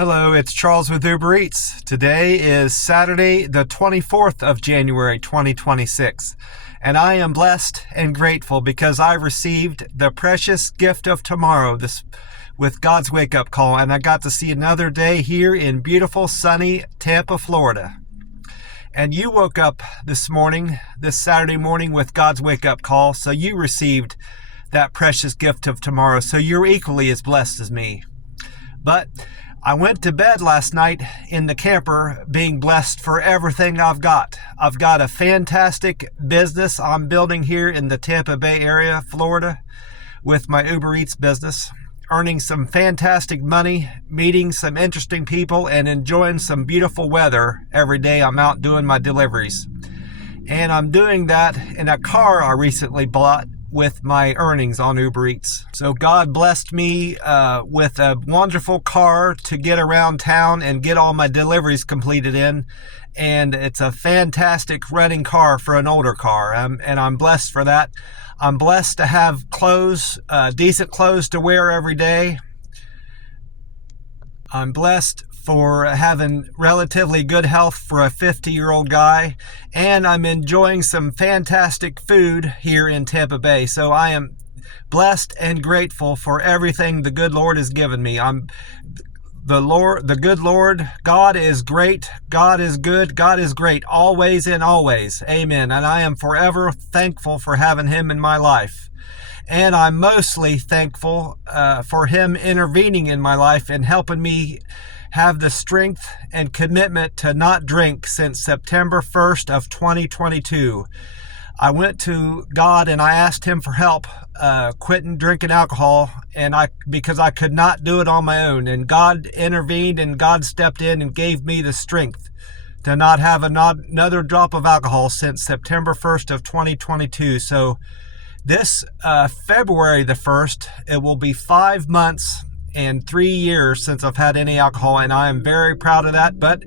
Hello, it's Charles with Uber Eats. Today is Saturday, the 24th of January, 2026. And I am blessed and grateful because I received the precious gift of tomorrow with God's wake-up call. And I got to see another day here in beautiful, sunny Tampa, Florida. And you woke up this Saturday morning, with God's wake-up call. So you received that precious gift of tomorrow. So you're equally as blessed as me. But I went to bed last night in the camper being blessed for everything I've got. I've got a fantastic business I'm building here in the Tampa Bay area, Florida, with my Uber Eats business, earning some fantastic money, meeting some interesting people, and enjoying some beautiful weather every day I'm out doing my deliveries. And I'm doing that in a car I recently bought with my earnings on Uber Eats. So God blessed me with a wonderful car to get around town and get all my deliveries completed in. And it's a fantastic running car for an older car. And I'm blessed for that. I'm blessed to have clothes, decent clothes to wear every day. I'm blessed for having relatively good health for a 50-year-old guy, and I'm enjoying some fantastic food here in Tampa Bay. So I am blessed and grateful for everything the good Lord has given me. The good Lord, God is great, God is good, God is great, always and always. Amen. And I am forever thankful for having Him in my life. And I'm mostly thankful for Him intervening in my life and helping me have the strength and commitment to not drink since September 1st of 2022. I went to God and I asked Him for help quitting drinking alcohol, because I could not do it on my own. And God intervened and God stepped in and gave me the strength to not have another drop of alcohol since September 1st of 2022. So this February the 1st, it will be 5 months and 3 years since I've had any alcohol, and I am very proud of that. But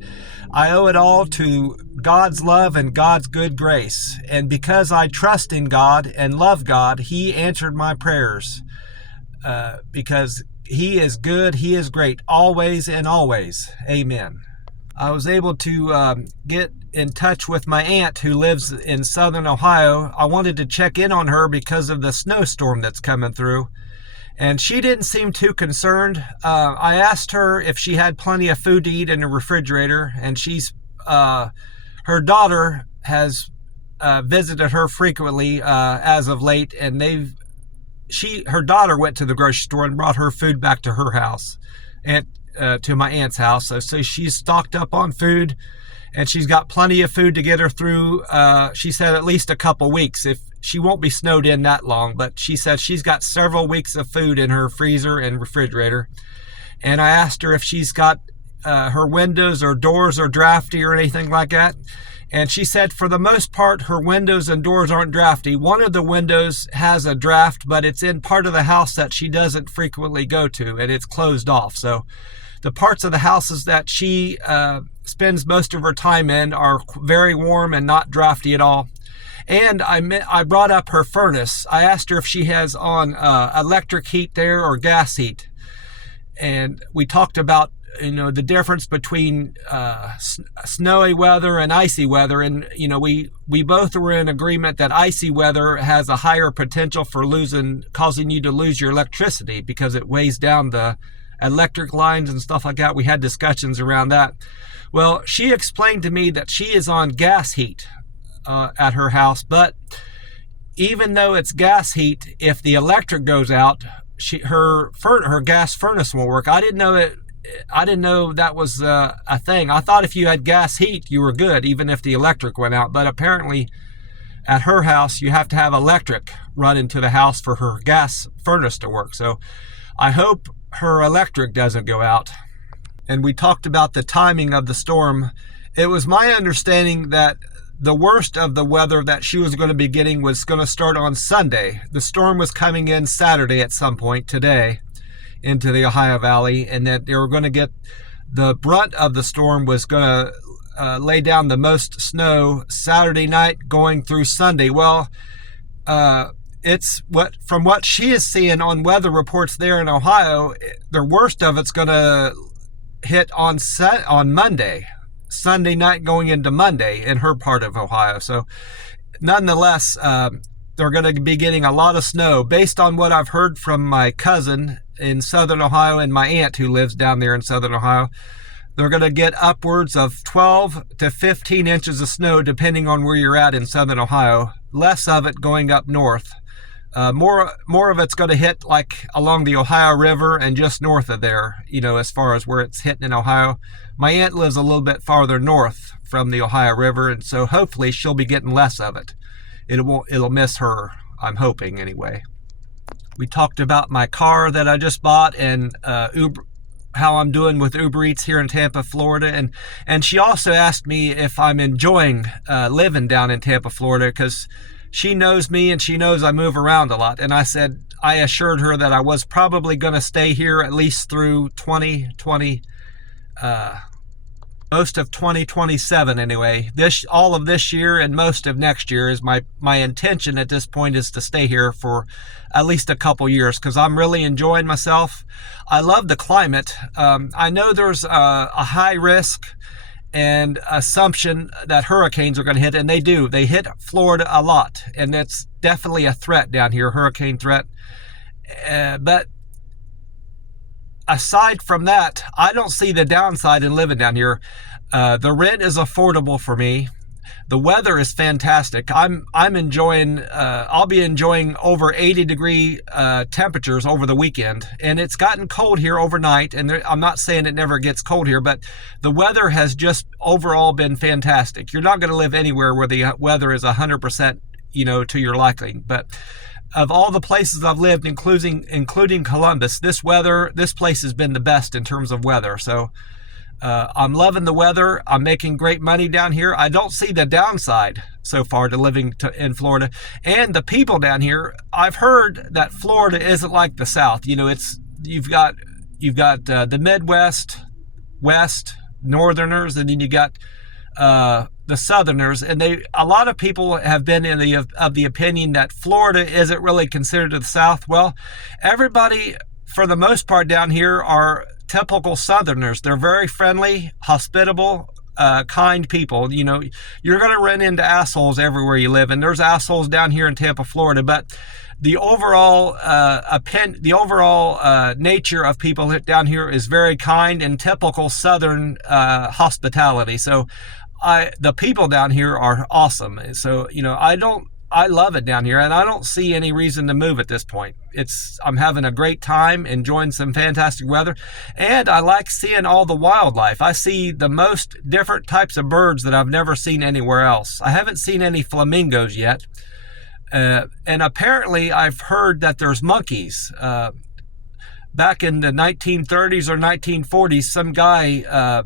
I owe it all to God's love and God's good grace. And because I trust in God and love God, He answered my prayers because He is good, He is great, always and always. Amen. I was able to get in touch with my aunt who lives in southern Ohio. I wanted to check in on her because of the snowstorm that's coming through. And she didn't seem too concerned. I asked her if she had plenty of food to eat in the refrigerator, and her daughter has visited her frequently as of late, and her daughter went to the grocery store and brought her food back to her house, and to my aunt's house. So she's stocked up on food, and she's got plenty of food to get her through. She said at least a couple weeks. If she won't be snowed in that long, but she said she's got several weeks of food in her freezer and refrigerator. And I asked her if she's got her windows or doors are drafty or anything like that. And she said for the most part, her windows and doors aren't drafty. One of the windows has a draft, but it's in part of the house that she doesn't frequently go to, and it's closed off. So the parts of the houses that she spends most of her time in are very warm and not drafty at all. And I brought up her furnace. I asked her if she has on electric heat there or gas heat. And we talked about, the difference between snowy weather and icy weather. And, we both were in agreement that icy weather has a higher potential for causing you to lose your electricity because it weighs down the electric lines and stuff like that. We had discussions around that. Well, she explained to me that she is on gas heat at her house, but even though it's gas heat, if the electric goes out, her gas furnace won't work. I didn't know that was a thing. I thought if you had gas heat, you were good, even if the electric went out. But apparently, at her house, you have to have electric run into the house for her gas furnace to work. So I hope her electric doesn't go out. And we talked about the timing of the storm. It was my understanding that the worst of the weather that she was going to be getting was going to start on Sunday. The storm was coming in Saturday at some point today into the Ohio Valley, and that they were going to get the brunt of the storm was going to lay down the most snow Saturday night going through Sunday. Well, from what she is seeing on weather reports there in Ohio, the worst of it's going to hit on Monday, Sunday night going into Monday in her part of Ohio. So nonetheless, they're going to be getting a lot of snow based on what I've heard from my cousin in southern Ohio and my aunt who lives down there in southern Ohio. They're going to get upwards of 12 to 15 inches of snow depending on where you're at in southern Ohio. Less of it going up north. More of it's going to hit like along the Ohio River and just north of there, as far as where it's hitting in Ohio. My aunt lives a little bit farther north from the Ohio River, and so hopefully she'll be getting less of it. It'll miss her, I'm hoping anyway. We talked about my car that I just bought and how I'm doing with Uber Eats here in Tampa, Florida. And she also asked me if I'm enjoying living down in Tampa, Florida, because she knows me and she knows I move around a lot. And I assured her that I was probably going to stay here at least through 2020, most of 2027 anyway. All of this year and most of next year is my intention at this point, is to stay here for at least a couple years because I'm really enjoying myself. I love the climate. I know there's a high risk and assumption that hurricanes are going to hit, and they do. They hit Florida a lot, and that's definitely a threat down here, hurricane threat. But aside from that, I don't see the downside in living down here. The rent is affordable for me. The weather is fantastic. I'm enjoying. I'll be enjoying over 80-degree temperatures over the weekend, and it's gotten cold here overnight. And I'm not saying it never gets cold here, but the weather has just overall been fantastic. You're not going to live anywhere where the weather is 100%, to your liking. But of all the places I've lived, including Columbus, this place has been the best in terms of weather. So I'm loving the weather. I'm making great money down here. I don't see the downside so far to living in Florida. And the people down here, I've heard that Florida isn't like the South. You've got the Midwest, West, Northerners, and then you got the Southerners, and a lot of people have been of the opinion that Florida isn't really considered the South. Well, everybody for the most part down here are typical Southerners. They're very friendly, hospitable, kind people. You're going to run into assholes everywhere you live, and there's assholes down here in Tampa, Florida. But the overall nature of people down here is very kind and typical Southern hospitality. So the people down here are awesome. So I love it down here, and I don't see any reason to move at this point. I'm having a great time, enjoying some fantastic weather, and I like seeing all the wildlife. I see the most different types of birds that I've never seen anywhere else. I haven't seen any flamingos yet, and apparently I've heard that there's monkeys. Back in the 1930s or 1940s, some guy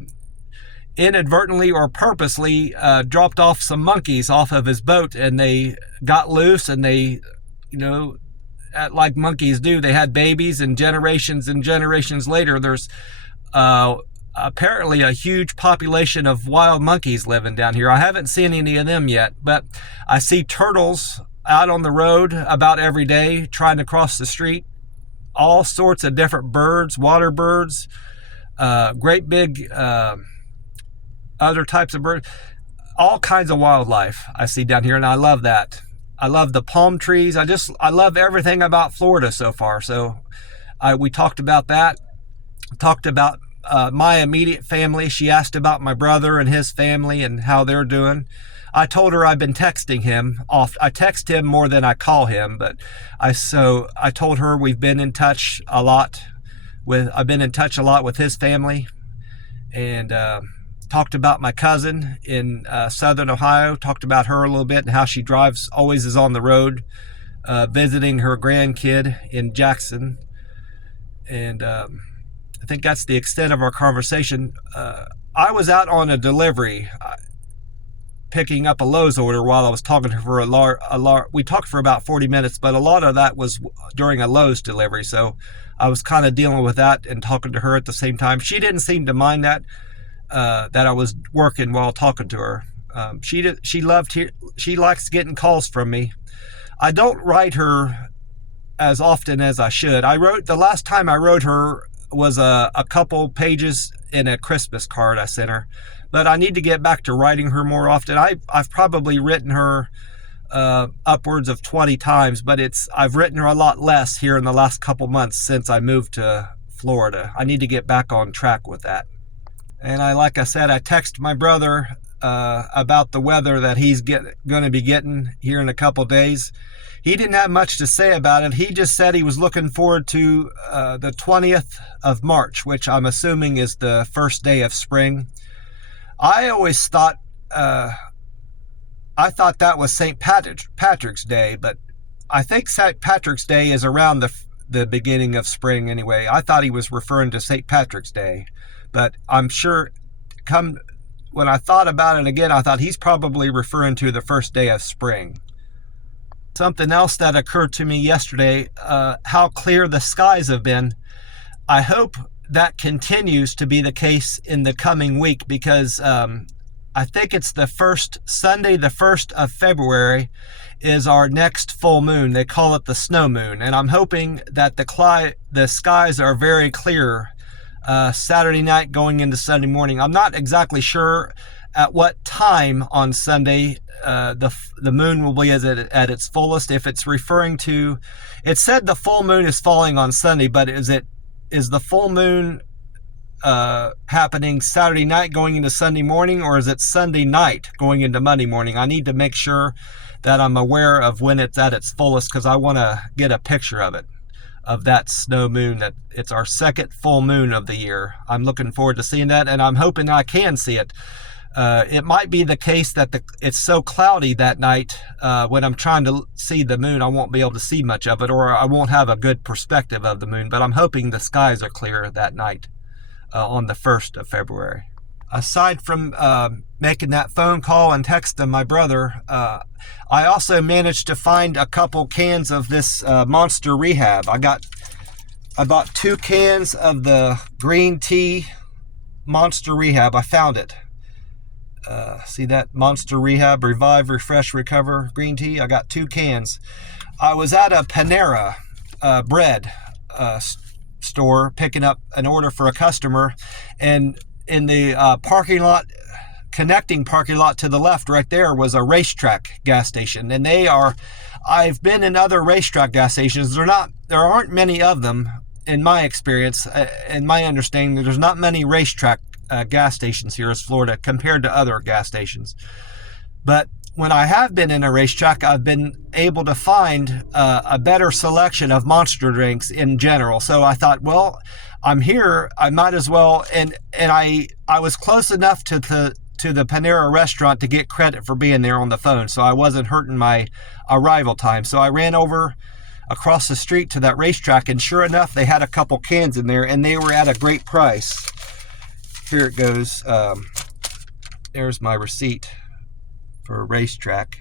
inadvertently or purposely dropped off some monkeys off of his boat, and they got loose, and they, like monkeys do, they had babies, and generations later, there's apparently a huge population of wild monkeys living down here. I haven't seen any of them yet, but I see turtles out on the road about every day trying to cross the street. All sorts of different birds, water birds, great big other types of birds, all kinds of wildlife I see down here, and I love that. I love the palm trees. I love everything about Florida so far. So we talked about that. Talked about my immediate family. She asked about my brother and his family and how they're doing. I told her I've been texting him off. I text him more than I call him, but I told her we've been in touch a lot I've been in touch a lot with his family, and talked about my cousin in southern Ohio, talked about her a little bit and how she always is on the road, visiting her grandkid in Jackson. And I think that's the extent of our conversation. I was out on a delivery, picking up a Lowe's order while I was talking to her we talked for about 40 minutes, but a lot of that was during a Lowe's delivery. So I was kind of dealing with that and talking to her at the same time. She didn't seem to mind that I was working while talking to her. She likes getting calls from me. I don't write her as often as I should. The last time I wrote her was a couple pages in a Christmas card I sent her. But I need to get back to writing her more often. I've probably written her upwards of 20 times, but I've written her a lot less here in the last couple months since I moved to Florida. I need to get back on track with that. And like I said, I texted my brother about the weather that he's going to be getting here in a couple days. He didn't have much to say about it. He just said he was looking forward to the 20th of March, which I'm assuming is the first day of spring. I always thought that was St. Patrick's Day, but I think St. Patrick's Day is around the beginning of spring anyway. I thought he was referring to St. Patrick's Day, but I'm sure when I thought about it again, I thought he's probably referring to the first day of spring. Something else that occurred to me yesterday, how clear the skies have been. I hope that continues to be the case in the coming week, because I think it's the first Sunday, the 1st of February, is our next full moon. They call it the snow moon, and I'm hoping that the skies are very clear Saturday night going into Sunday morning. I'm not exactly sure at what time on Sunday the moon will be at its fullest. If it's referring to, it said the full moon is falling on Sunday, but is the full moon happening Saturday night going into Sunday morning, or is it Sunday night going into Monday morning? I need to make sure that I'm aware of when it's at its fullest, because I want to get a picture of that snow moon. That it's our second full moon of the year. I'm looking forward to seeing that, and I'm hoping I can see it. It might be the case that it's so cloudy that night when I'm trying to see the moon, I won't be able to see much of it, or I won't have a good perspective of the moon. But I'm hoping the skies are clear that night on the 1st of February. Aside from making that phone call and texting my brother, I also managed to find a couple cans of this Monster Rehab. I bought 2 cans of the green tea Monster Rehab. I found it. See that? Monster Rehab, Revive, Refresh, Recover green tea. I got 2 cans. I was at a Panera bread store picking up an order for a customer, and in the connecting parking lot to the left right there was a Racetrack gas station. And I've been in other Racetrack gas stations. There aren't many of them in my experience. In my understanding, there's not many Racetrack gas stations here in Florida compared to other gas stations. But when I have been in a Racetrack, I've been able to find a better selection of Monster drinks in general. So I thought, well, I'm here, I might as well. And I was close enough to the Panera restaurant to get credit for being there on the phone, so I wasn't hurting my arrival time. So I ran over across the street to that Racetrack, and sure enough, they had a couple cans in there, and they were at a great price. Here it goes. There's my receipt for Racetrack.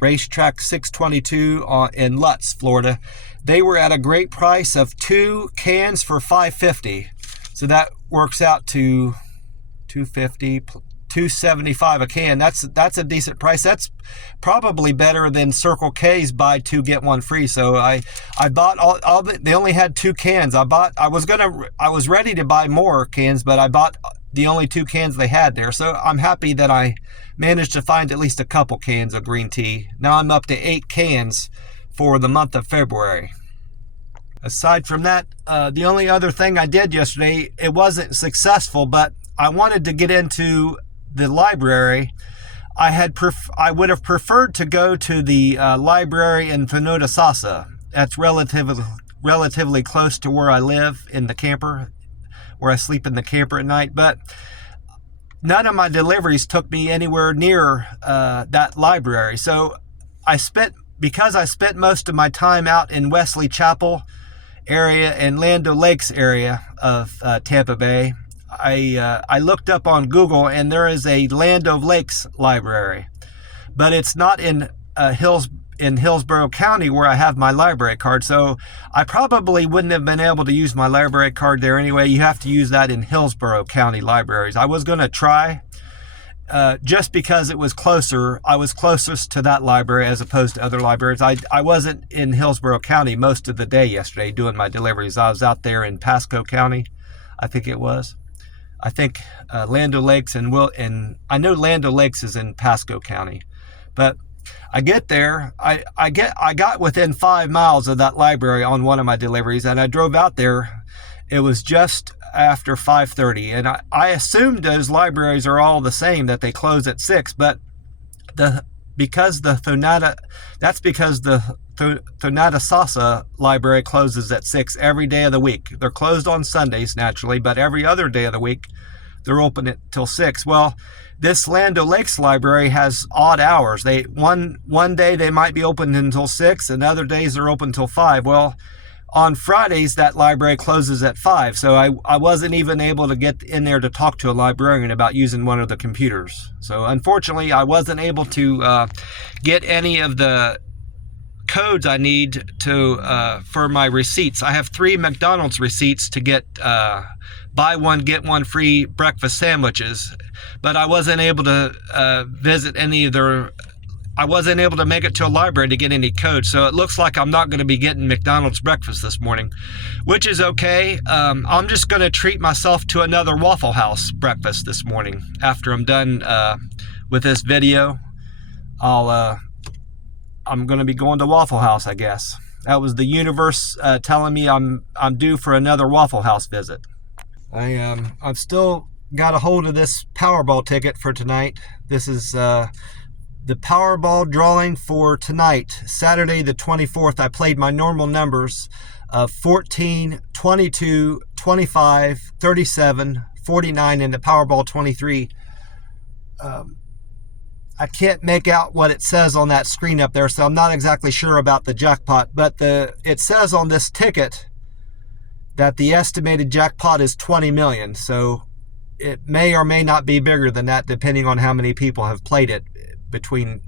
Racetrack 622 in Lutz, Florida. They were at a great price of 2 cans for $5.50. So that works out to $2.50, $2.75 a can. That's a decent price. That's probably better than Circle K's buy 2 get 1 free. So I bought they only had 2 cans. I was ready to buy more cans, but I bought the only 2 cans they had there. So I'm happy that I managed to find at least a couple cans of green tea. Now I'm up to 8 cans for the month of February. Aside from that, the only other thing I did yesterday, it wasn't successful, but I wanted to get into the library. I would have preferred to go to the library in Sasa. That's relatively close to where I live in the camper, where I sleep in the camper at night. But none of my deliveries took me anywhere near that library. So because I spent most of my time out in Wesley Chapel area and Land O'Lakes area of Tampa Bay, I looked up on Google, and there is a Land O'Lakes library, but it's not in Hillsborough County where I have my library card. So I probably wouldn't have been able to use my library card there anyway. You have to use that in Hillsborough County libraries. I was going to try just because it was closer. I was closest to that library as opposed to other libraries. I wasn't in Hillsborough County most of the day yesterday doing my deliveries. I was out there in Pasco County, I think it was. I think Land O'Lakes and I know Land O'Lakes is in Pasco County. But I get there, I got within 5 miles of that library on one of my deliveries, and I drove out there. It was just after 5:30, and I assumed those libraries are all the same, that they close at 6, but because the Thonotosassa library closes at 6 every day of the week. They're closed on Sundays, naturally, but every other day of the week, they're open until 6. Well, this Land O'Lakes library has odd hours. One day they might be open until 6, and other days they're open until 5. Well, on Fridays, that library closes at 5, so I wasn't even able to get in there to talk to a librarian about using one of the computers. So unfortunately, I wasn't able to get any of the codes I need to for my receipts. I have 3 McDonald's receipts to get buy one, get one free breakfast sandwiches, but I wasn't able to visit any of their... I wasn't able to make it to a library to get any code, so it looks like I'm not going to be getting McDonald's breakfast this morning, which is okay. I'm just going to treat myself to another Waffle House breakfast this morning. After I'm done with this video, I'm going to be going to Waffle House, I guess. That was the universe telling me I'm due for another Waffle House visit. I've still got a hold of this Powerball ticket for tonight. This is the Powerball drawing for tonight, Saturday the 24th. I played my normal numbers of 14, 22, 25, 37, 49, and the Powerball 23. I can't make out what it says on that screen up there, so I'm not exactly sure about the jackpot, but it says on this ticket that the estimated jackpot is 20 million, so it may or may not be bigger than that depending on how many people have played it between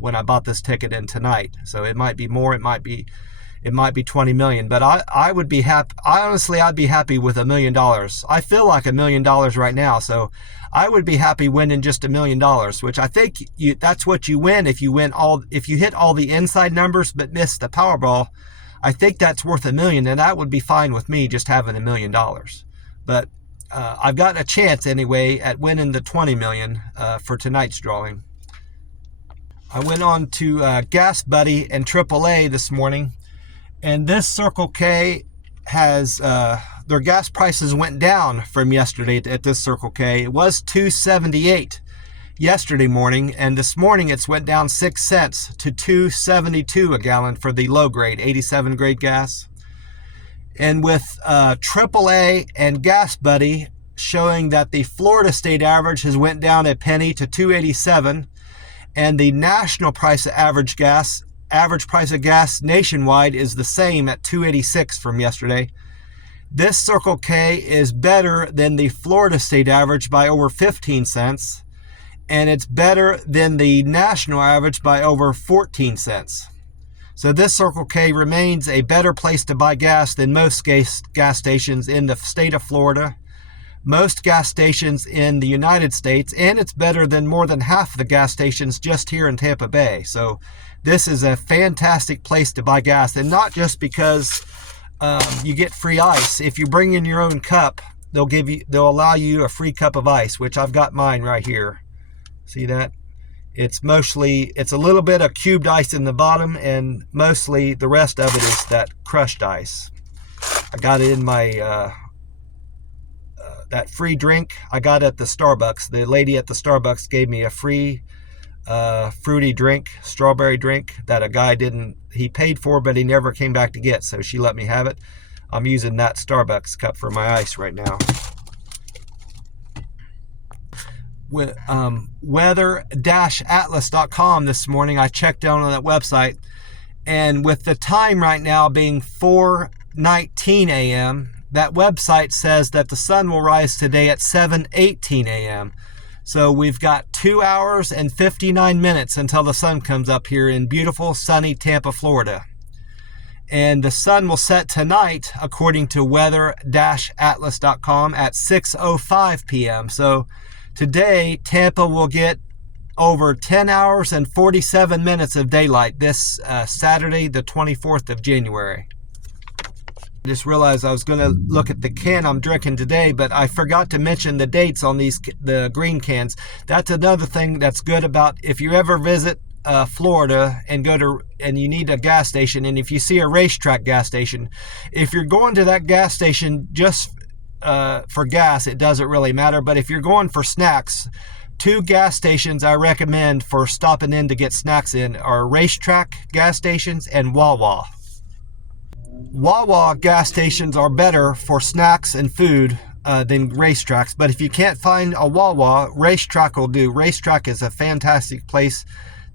when I bought this ticket and tonight. So it might be more, it might be 20 million, but I would be happy. Honestly, I'd be happy with $1 million. I feel like $1 million right now, so I would be happy winning just $1 million, which I think that's what you win if you hit all the inside numbers but miss the Powerball. I think that's worth $1 million, and that would be fine with me, just having $1 million. But I've got a chance anyway at winning the 20 million for tonight's drawing. I went on to Gas Buddy and AAA this morning, and this Circle K has their gas prices went down from yesterday at this Circle K. It was $2.78 yesterday morning, and this morning it's went down 6 cents to $2.72 a gallon for the low grade 87 grade gas. And with AAA and Gas Buddy showing that the Florida state average has went down a penny to $2.87, and the national price of average price of gas nationwide is the same at $2.86 from yesterday. This Circle K is better than the Florida state average by over 15 cents, and it's better than the national average by over 14 cents. So this Circle K remains a better place to buy gas than most gas stations in the state of Florida, most gas stations in the United States, and it's better than more than half the gas stations just here in Tampa Bay. So this is a fantastic place to buy gas, and not just because you get free ice. If you bring in your own cup, they'll allow you a free cup of ice, which I've got mine right here. See that? It's a little bit of cubed ice in the bottom, and mostly the rest of it is that crushed ice. I got it in my that free drink I got at the Starbucks. The lady at the Starbucks gave me a free fruity drink, strawberry drink, that a guy he paid for, but he never came back to get, so she let me have it. I'm using that Starbucks cup for my ice right now. With weather-atlas.com this morning, I checked down on that website, and with the time right now being 4:19 a.m., that website says that the sun will rise today at 7:18 a.m. So we've got 2 hours and 59 minutes until the sun comes up here in beautiful, sunny Tampa, Florida. And the sun will set tonight, according to weather-atlas.com, at 6:05 p.m. So Today, Tampa will get over 10 hours and 47 minutes of daylight this Saturday, the 24th of January. I just realized I was going to look at the can I'm drinking today, but I forgot to mention the dates on the green cans. That's another thing that's good about if you ever visit Florida and you need a gas station, and if you see a racetrack gas station, if you're going to that gas station just for gas, it doesn't really matter. But if you're going for snacks, two gas stations I recommend for stopping in to get snacks in are racetrack gas stations and Wawa. Wawa gas stations are better for snacks and food than racetracks, but if you can't find a Wawa, racetrack will do. Racetrack is a fantastic place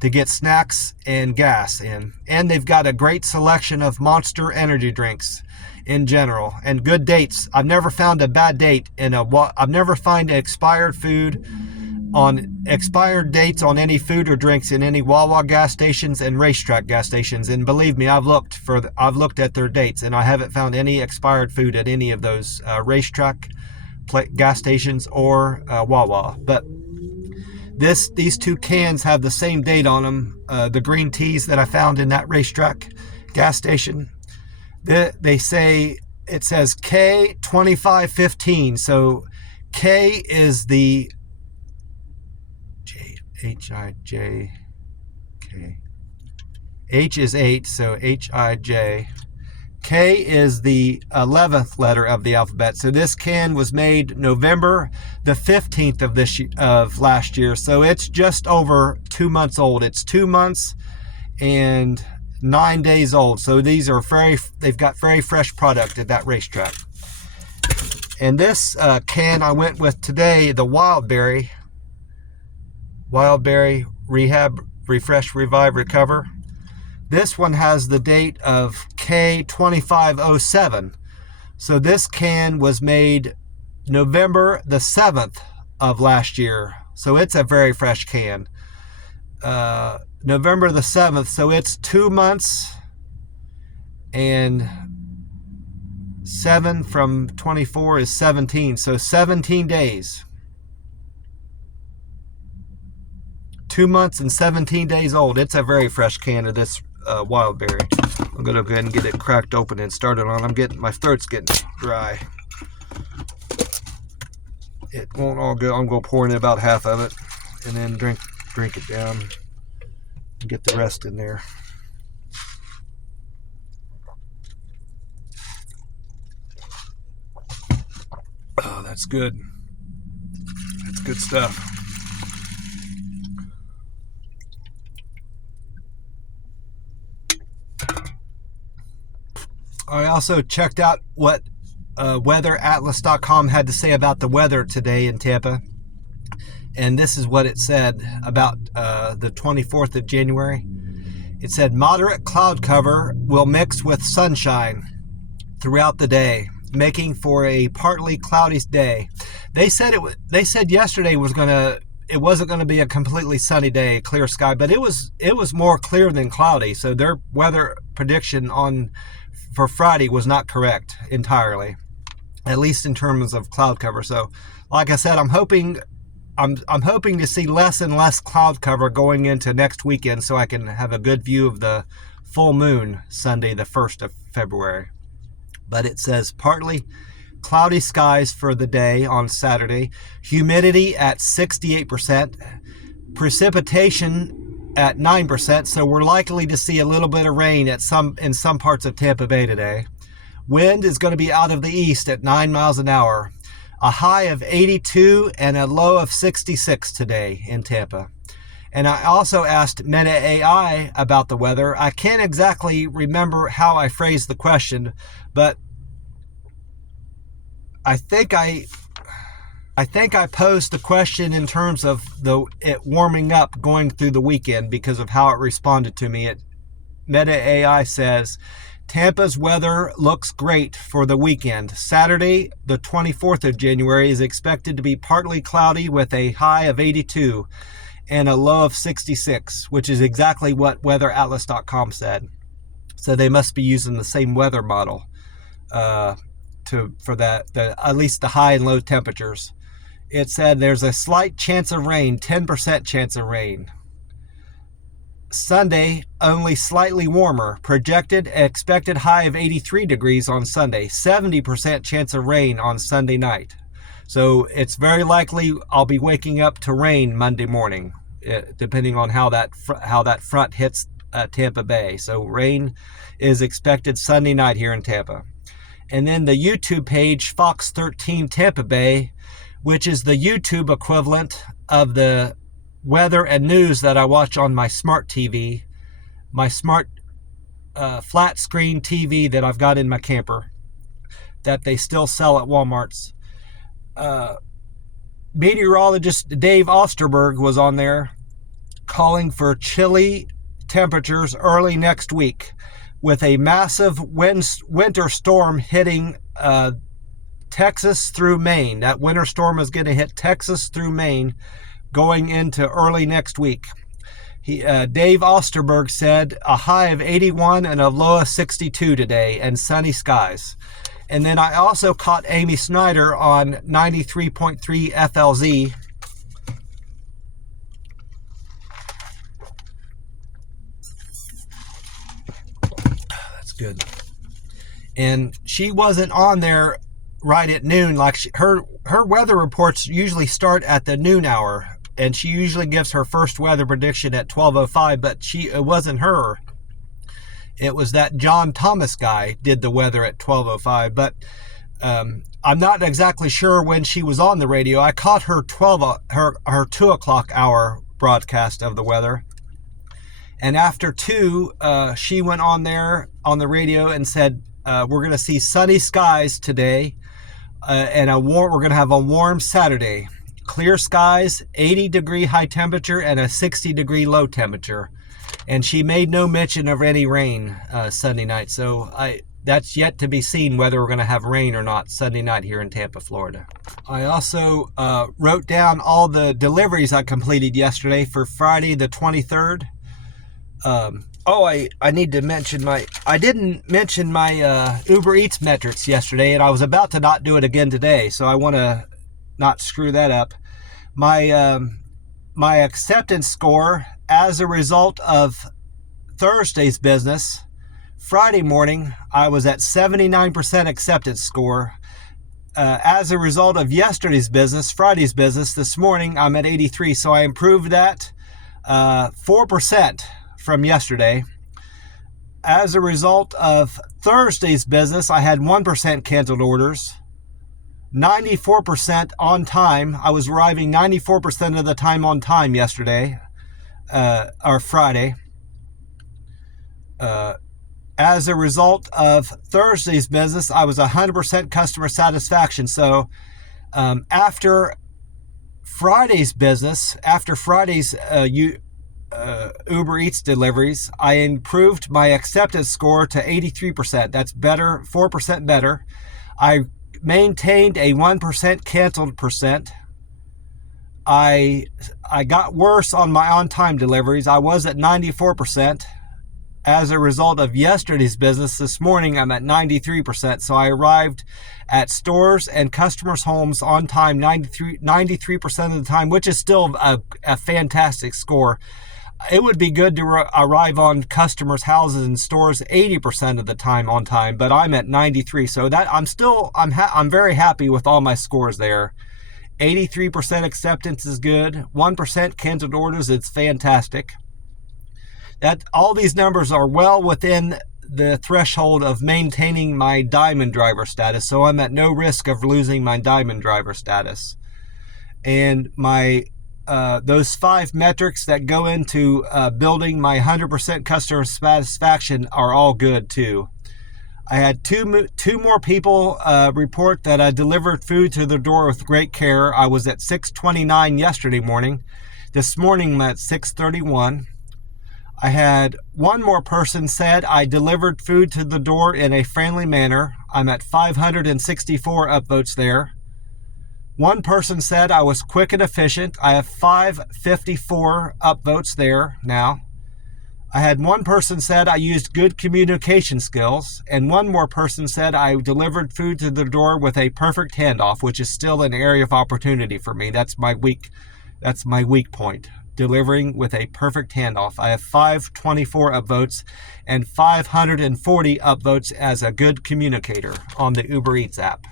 to get snacks and gas in, and they've got a great selection of Monster energy drinks in general and good dates. I've never found a bad date I've never found expired dates on any food or drinks in any Wawa gas stations and racetrack gas stations. And believe me, I've looked at their dates, and I haven't found any expired food at any of those racetrack gas stations or Wawa. But these two cans have the same date on them. The green teas that I found in that racetrack gas station, they say it says K2515. So K is the H-I-J, K. H is 8, so H-I-J. K is the 11th letter of the alphabet. So this can was made November the 15th of last year. So it's just over 2 months old. It's 2 months and 9 days old. So these are they've got very fresh product at that racetrack. And this can I went with today, the Wildberry Rehab, Refresh, Revive, Recover. This one has the date of K2507. So this can was made November the 7th of last year. So it's a very fresh can. November the 7th. So it's 2 months and 7 from 24 is 17. So 17 days. 2 months and 17 days old. It's a very fresh can of this Wildberry. I'm gonna go ahead and get it cracked open and started on. My throat's getting dry. It won't all go. I'm gonna pour in about half of it and then drink it down and get the rest in there. Oh, that's good. That's good stuff. I also checked out what weatheratlas.com had to say about the weather today in Tampa. And this is what it said about the 24th of January. It said moderate cloud cover will mix with sunshine throughout the day, making for a partly cloudy day. They said yesterday it wasn't going to be a completely sunny day, clear sky, but it was more clear than cloudy. So their weather prediction for Friday was not correct entirely, at least in terms of cloud cover. So, like I said, I'm hoping to see less and less cloud cover going into next weekend, so I can have a good view of the full moon Sunday, the 1st of February. But it says partly cloudy skies for the day on Saturday, humidity at 68%, precipitation at 9%, so we're likely to see a little bit of rain in some parts of Tampa Bay today. Wind is going to be out of the east at 9 miles an hour. A high of 82 and a low of 66 today in Tampa. And I also asked Meta AI about the weather. I can't exactly remember how I phrased the question, but I think I posed the question in terms of it warming up going through the weekend because of how it responded to me. Meta AI says, Tampa's weather looks great for the weekend. Saturday, the 24th of January, is expected to be partly cloudy with a high of 82 and a low of 66, which is exactly what weatheratlas.com said. So they must be using the same weather model for that, at least the high and low temperatures it said there's a slight chance of rain, 10% chance of rain. Sunday, only slightly warmer. Projected expected high of 83 degrees on Sunday. 70% chance of rain on Sunday night. So it's very likely I'll be waking up to rain Monday morning, depending on how that front hits Tampa Bay. So rain is expected Sunday night here in Tampa. And then the YouTube page, Fox 13 Tampa Bay, which is the YouTube equivalent of the weather and news that I watch on my smart TV, my smart flat screen TV that I've got in my camper that they still sell at Walmart's. Meteorologist Dave Osterberg was on there calling for chilly temperatures early next week with a massive winter storm hitting Texas through Maine. That winter storm is going to hit Texas through Maine going into early next week. Dave Osterberg said a high of 81 and a low of 62 today and sunny skies. And then I also caught Amy Snyder on 93.3 FLZ. That's good. And she wasn't on there right at noon. Like her weather reports usually start at the noon hour. And she usually gives her first weather prediction at 12:05, but it wasn't her. It was that John Thomas guy did the weather at 12:05. But I'm not exactly sure when she was on the radio. I caught her 2 o'clock hour broadcast of the weather. And after 2, she went on there on the radio and said, we're going to see sunny skies today, and we're going to have a warm Saturday. Clear skies, 80-degree high temperature, and a 60-degree low temperature. And she made no mention of any rain Sunday night. So that's yet to be seen whether we're going to have rain or not Sunday night here in Tampa, Florida. I also wrote down all the deliveries I completed yesterday for Friday the 23rd. I need to mention I didn't mention my Uber Eats metrics yesterday, and I was about to not do it again today, so I want to not screw that up. My acceptance score as a result of Thursday's business, Friday morning, I was at 79% acceptance score. As a result of yesterday's business, Friday's business, this morning, I'm at 83, so I improved that 4% from yesterday. As a result of Thursday's business, I had 1% canceled orders, 94% on time. I was arriving 94% of the time on time yesterday, or Friday. As a result of Thursday's business, I was 100% customer satisfaction. So after Friday's business, after Friday's Uber Eats deliveries, I improved my acceptance score to 83%. That's better, 4% better. I maintained a 1% canceled percent. I got worse on my on-time deliveries. I was at 94%. As a result of yesterday's business, this morning I'm at 93%. So I arrived at stores and customers' homes on time 93% of the time, which is still a fantastic score. It would be good to arrive on customers' houses and stores 80% of the time on time, but I'm at 93. So that I'm very happy with all my scores there. 83% acceptance is good. 1% canceled orders, it's fantastic. That all these numbers are well within the threshold of maintaining my diamond driver status, so I'm at no risk of losing my diamond driver status. And my those 5 metrics that go into building my 100% customer satisfaction are all good too. I had two more people report that I delivered food to their door with great care. I was at 6:29 yesterday morning. This morning I'm at 6:31. I had one more person said I delivered food to the door in a friendly manner. I'm at 564 upvotes there. One person said I was quick and efficient. I have 554 upvotes there now. I had one person said I used good communication skills, and one more person said I delivered food to the door with a perfect handoff, which is still an area of opportunity for me. That's my weak point. Delivering with a perfect handoff. I have 524 upvotes and 540 upvotes as a good communicator on the Uber Eats app.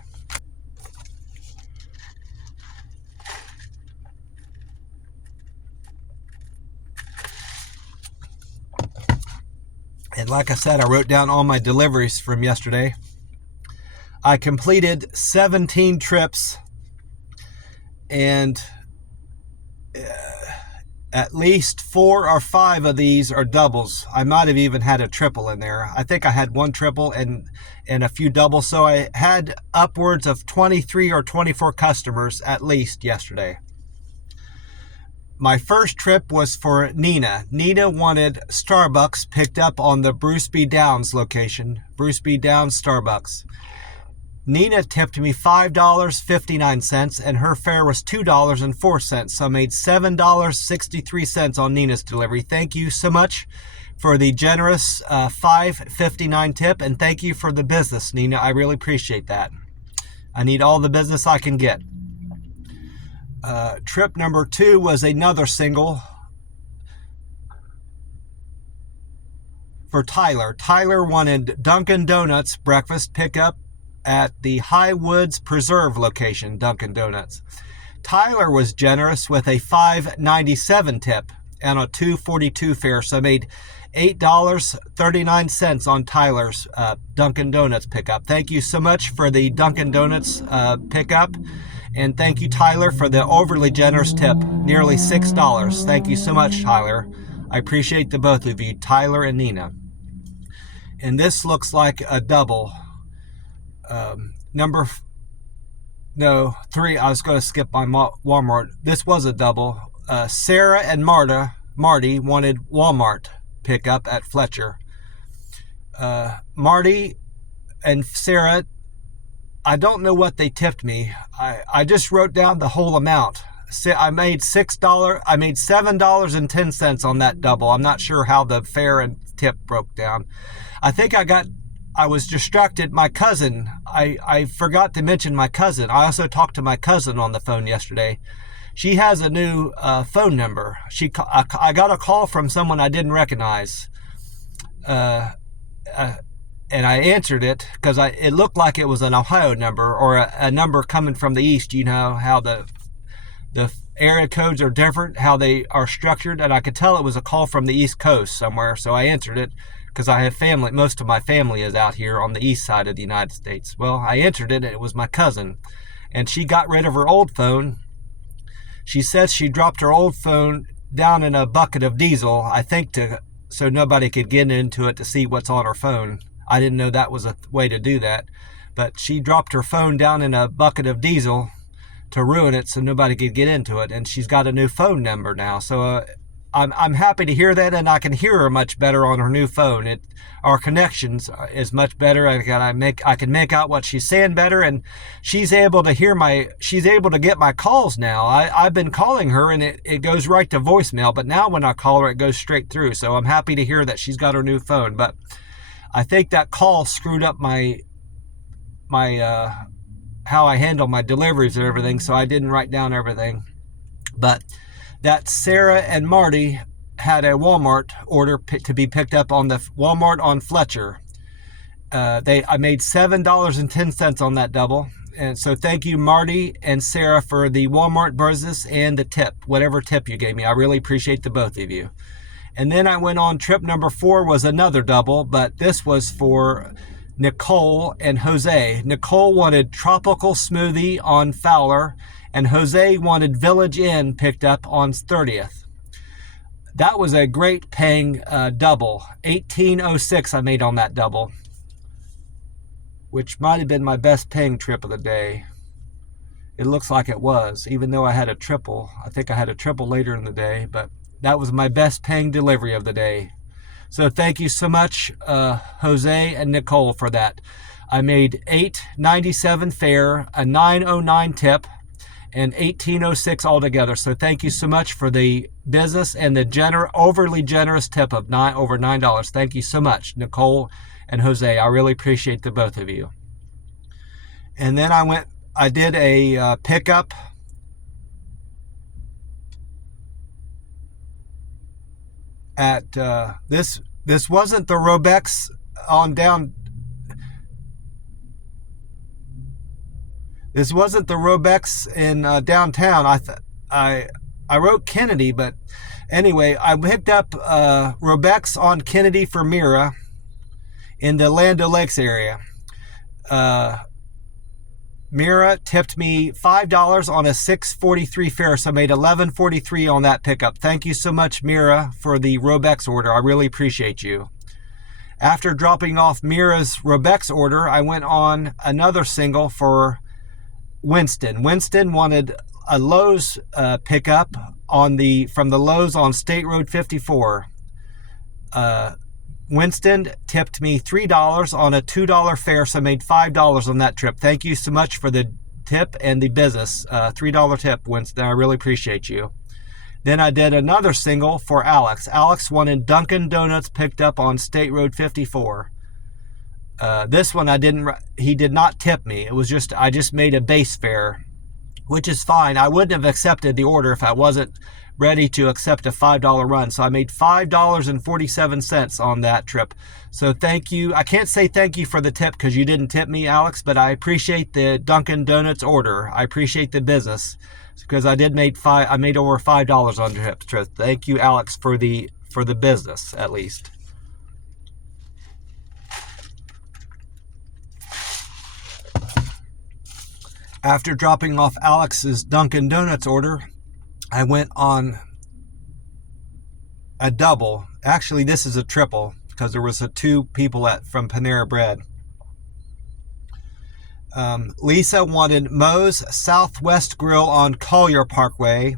And like I said, I wrote down all my deliveries from yesterday. I completed 17 trips, and at least 4 or 5 of these are doubles. I might have even had a triple in there. I think I had one triple and a few doubles. So I had upwards of 23 or 24 customers at least yesterday. My first trip was for Nina. Nina wanted Starbucks picked up on the Bruce B. Downs location. Bruce B. Downs Starbucks. Nina tipped me $5.59 and her fare was $2.04. So I made $7.63 on Nina's delivery. Thank you so much for the generous $5.59 tip, and thank you for the business, Nina. I really appreciate that. I need all the business I can get. Trip number 2 was another single for Tyler. Tyler wanted Dunkin' Donuts breakfast pickup at the High Woods Preserve location, Dunkin' Donuts. Tyler was generous with a $5.97 tip and a $2.42 fare, so I made $8.39 on Tyler's Dunkin' Donuts pickup. Thank you so much for the Dunkin' Donuts pickup. And thank you, Tyler, for the overly generous tip, nearly $6. Thank you so much, Tyler. I appreciate the both of you, Tyler and Nina. And this looks like a double. Number 3, I was going to skip my Walmart. This was a double. Sarah and Marty wanted Walmart pickup at Fletcher. Marty and Sarah, I don't know what they tipped me. I just wrote down the whole amount. I made $7.10 on that double. I'm not sure how the fare and tip broke down. I think I was distracted. My cousin, I forgot to mention my cousin. I also talked to my cousin on the phone yesterday. She has a new phone number. I got a call from someone I didn't recognize. And I answered it because it looked like it was an Ohio number or a number coming from the east. You know how the area codes are different, how they are structured, and I could tell it was a call from the East Coast somewhere. So I answered it because I have family. Most of my family is out here on the east side of the United States. Well, I answered it, and it was my cousin, and she got rid of her old phone. She says she dropped her old phone down in a bucket of diesel, I think, so nobody could get into it to see what's on her phone. I didn't know that was a way to do that, but she dropped her phone down in a bucket of diesel to ruin it so nobody could get into it, and she's got a new phone number now. So I'm happy to hear that, and I can hear her much better on her new phone. Our connections is much better. I can make out what she's saying better, and she's able to get my calls now. I've been calling her, and it goes right to voicemail, but now when I call her, it goes straight through. So I'm happy to hear that she's got her new phone, but I think that call screwed up my how I handle my deliveries and everything, so I didn't write down everything. But that Sarah and Marty had a Walmart order to be picked up on the Walmart on Fletcher. I made $7.10 on that double, and so thank you, Marty and Sarah, for the Walmart business and the tip, whatever tip you gave me. I really appreciate the both of you. And then I went on trip number 4, was another double, but this was for Nicole and Jose. Nicole wanted Tropical Smoothie on Fowler, and Jose wanted Village Inn picked up on 30th. That was a great paying double. $18.06 I made on that double, which might have been my best paying trip of the day. It looks like it was, even though I had a triple. I think I had a triple later in the day, but that was my best paying delivery of the day. So thank you so much, Jose and Nicole, for that. I made $8.97 fare, a $9.09 tip, and $18.06 altogether. So thank you so much for the business and the overly generous tip of over $9. Thank you so much, Nicole and Jose. I really appreciate the both of you. And then I did a pickup at this wasn't the Robex on down. This wasn't the Robex in downtown. I wrote Kennedy, but anyway, I picked up Robex on Kennedy for Mira in the Land O'Lakes area. Mira tipped me $5 on a $6.43 fare, so I made $11.43 on that pickup. Thank you so much, Mira, for the Robex order. I really appreciate you. After dropping off Mira's Robex order, I went on another single for Winston. Winston wanted a Lowe's pickup from the Lowe's on State Road 54. Winston tipped me $3 on a $2 fare, so I made $5 on that trip. Thank you so much for the tip and the business. $3 tip, Winston. I really appreciate you. Then I did another single for Alex. Alex wanted Dunkin' Donuts picked up on State Road 54. This one he did not tip me. It was I just made a base fare, which is fine. I wouldn't have accepted the order if I wasn't ready to accept a $5 run. So I made $5.47 on that trip. So thank you. I can't say thank you for the tip because you didn't tip me, Alex, but I appreciate the Dunkin' Donuts order. I appreciate the business because I made over $5 on the trip. Thank you, Alex, for the business at least. After dropping off Alex's Dunkin' Donuts order, I went on a double. Actually, this is a triple because there was two people from Panera Bread. Lisa wanted Moe's Southwest Grill on Collier Parkway,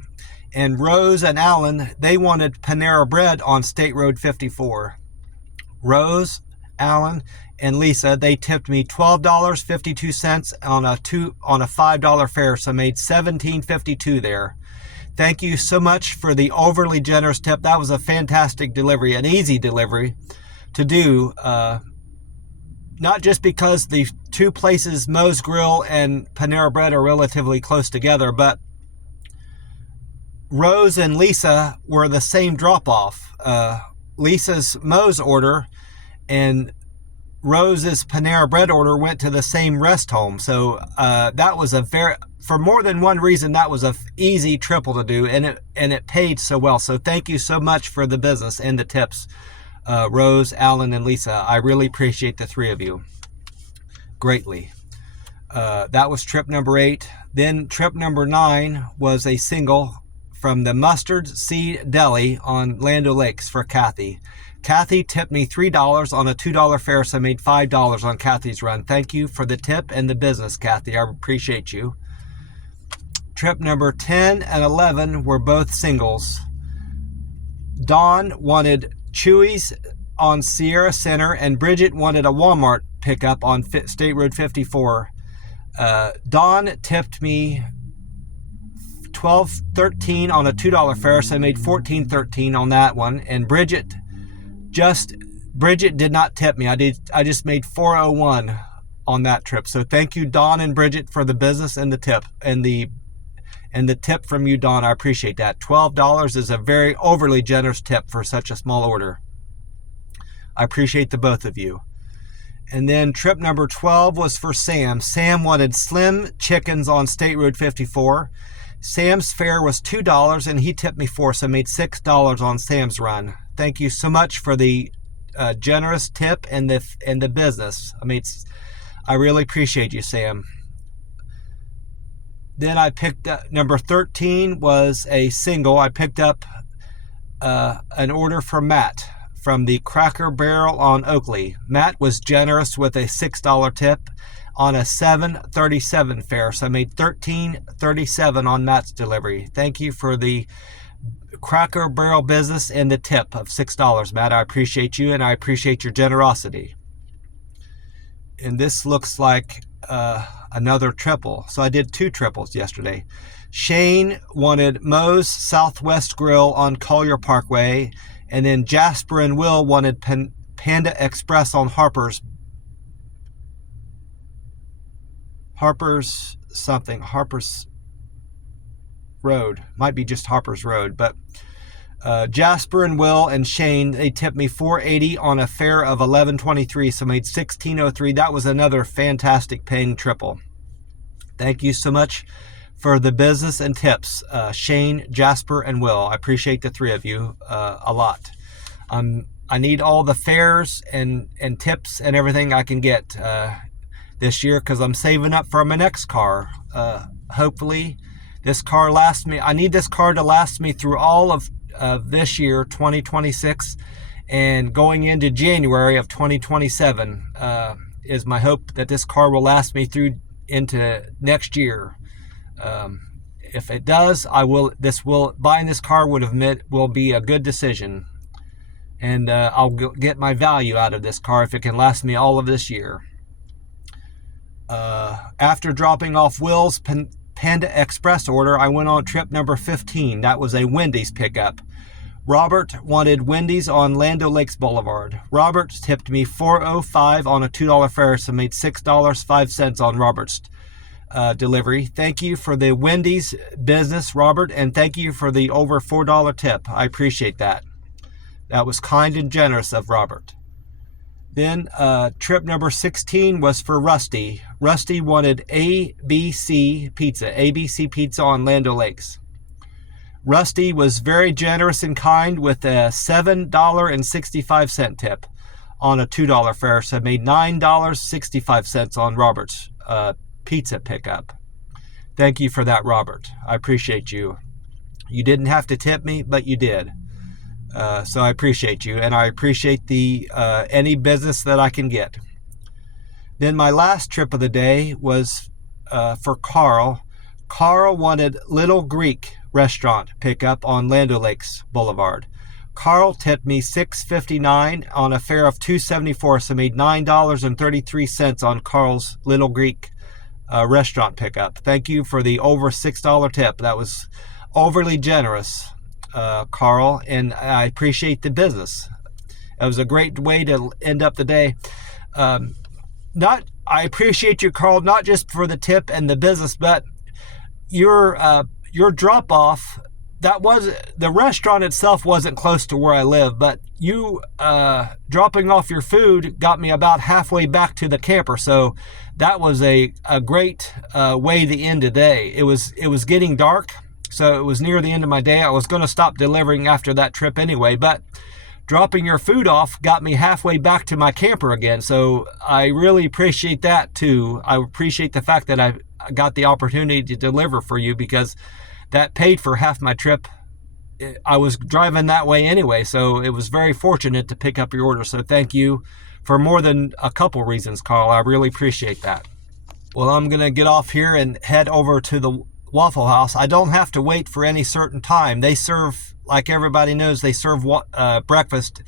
and Rose and Alan, they wanted Panera Bread on State Road 54. Rose, Alan, and Lisa, they tipped me $12.52 on a $5 fare, so I made $17.52 there. Thank you so much for the overly generous tip. That was a fantastic delivery, an easy delivery to do. Not just because the two places, Moe's Grill and Panera Bread, are relatively close together, but Rose and Lisa were the same drop-off. Lisa's Moe's order and Rose's Panera Bread order went to the same rest home. So that was for more than one reason, that was a easy triple to do, and it paid so well. So thank you so much for the business and the tips, Rose, Alan, and Lisa. I really appreciate the three of you greatly. That was trip number 8. Then trip number 9 was a single from the Mustard Seed Deli on Land O'Lakes for Kathy. Kathy tipped me $3 on a $2 fare, so I made $5 on Kathy's run. Thank you for the tip and the business, Kathy. I appreciate you. Trip number 10 and 11 were both singles. Dawn wanted Chewy's on Sierra Center, and Bridget wanted a Walmart pickup on State Road 54. Dawn tipped me $12.13 on a $2 fare, so I made $14.13 on that one. And Bridget did not tip me. I just made $4.01 on that trip. So thank you, Dawn and Bridget, for the business and the tip and the tip from you, Dawn. I appreciate that. $12 is a very overly generous tip for such a small order. I appreciate the both of you. And then trip number 12 was for Sam. Sam wanted Slim Chickens on State Road 54. Sam's fare was $2 and he tipped me $4, so I made $6 on Sam's run. Thank you so much for the generous tip and the business. I really appreciate you, Sam. Then I picked up number 13 was a single. I picked up an order for Matt from the Cracker Barrel on Oakley. Matt was generous with a $6 tip on a $7.37 fare, so I made $13.37 on Matt's delivery. Thank you for the Cracker Barrel business and the tip of $6, Matt. I appreciate you and I appreciate your generosity. And this looks like another triple. So I did 2 triples yesterday. Shane wanted Moe's Southwest Grill on Collier Parkway, and then Jasper and Will wanted Panda Express on Harper's Road. Might be just Harper's Road, but Jasper and Will and Shane, they tipped me $4.80 on a fare of $11.23, so made $16.03. That was another fantastic paying triple. Thank you so much for the business and tips, Shane, Jasper, and Will. I appreciate the 3 of you a lot. I need all the fares and tips and everything I can get this year, because I'm saving up for my next car. Hopefully this car lasts me. I need this car to last me through all of this year, 2026, and going into January of 2027 is my hope that this car will last me through into next year. If it does, buying this car will be a good decision, and I'll get my value out of this car if it can last me all of this year. After dropping off Will's Panda Express order, I went on trip number 15. That was a Wendy's pickup. Robert wanted Wendy's on Land O'Lakes Boulevard. Robert tipped me $4.05 on a $2 fare, so made $6.05 on Robert's delivery. Thank you for the Wendy's business, Robert, and thank you for the over $4 tip. I appreciate that. That was kind and generous of Robert. Then trip number 16 was for Rusty. Rusty wanted ABC Pizza on Land O'Lakes. Rusty was very generous and kind with a $7.65 tip on a $2 fare, so made $9.65 on Robert's pizza pickup. Thank you for that, Robert. I appreciate you. You didn't have to tip me, but you did. So I appreciate you, and I appreciate the any business that I can get. Then my last trip of the day was for Carl. Carl wanted Little Greek restaurant pickup on Land O'Lakes Boulevard. Carl tipped me $6.59 on a fare of $2.74, so made $9.33 on Carl's Little Greek restaurant pickup. Thank you for the over $6 tip. That was overly generous, Carl, and I appreciate the business. It was a great way to end up the day. I appreciate you, Carl, not just for the tip and the business, but your drop off. That was, the restaurant itself wasn't close to where I live, but you dropping off your food got me about halfway back to the camper. So that was a great way to end the day. It was getting dark, so it was near the end of my day. I was going to stop delivering after that trip anyway, but dropping your food off got me halfway back to my camper again. So I really appreciate that too. I appreciate the fact that I got the opportunity to deliver for you, because that paid for half my trip. I was driving that way anyway, so it was very fortunate to pick up your order. So thank you for more than a couple reasons, Carl. I really appreciate that. Well, I'm going to get off here and head over to the Waffle House. I don't have to wait for any certain time. They serve, like everybody knows, they serve breakfast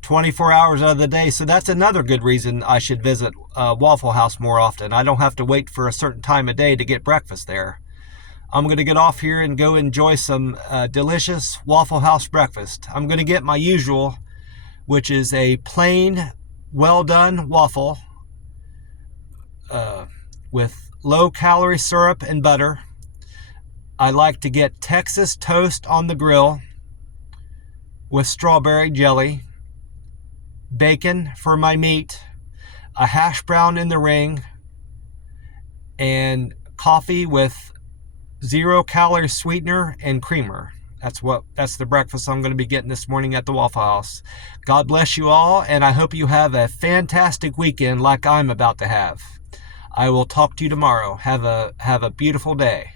24 hours out of the day. So that's another good reason I should visit Waffle House more often. I don't have to wait for a certain time of day to get breakfast there. I'm going to get off here and go enjoy some delicious Waffle House breakfast. I'm going to get my usual, which is a plain, well-done waffle with low-calorie syrup and butter. I like to get Texas toast on the grill with strawberry jelly, bacon for my meat, a hash brown in the ring, and coffee with 0-calorie sweetener and creamer. That's the breakfast I'm going to be getting this morning at the Waffle House. God bless you all, and I hope you have a fantastic weekend like I'm about to have. I will talk to you tomorrow. Have a beautiful day.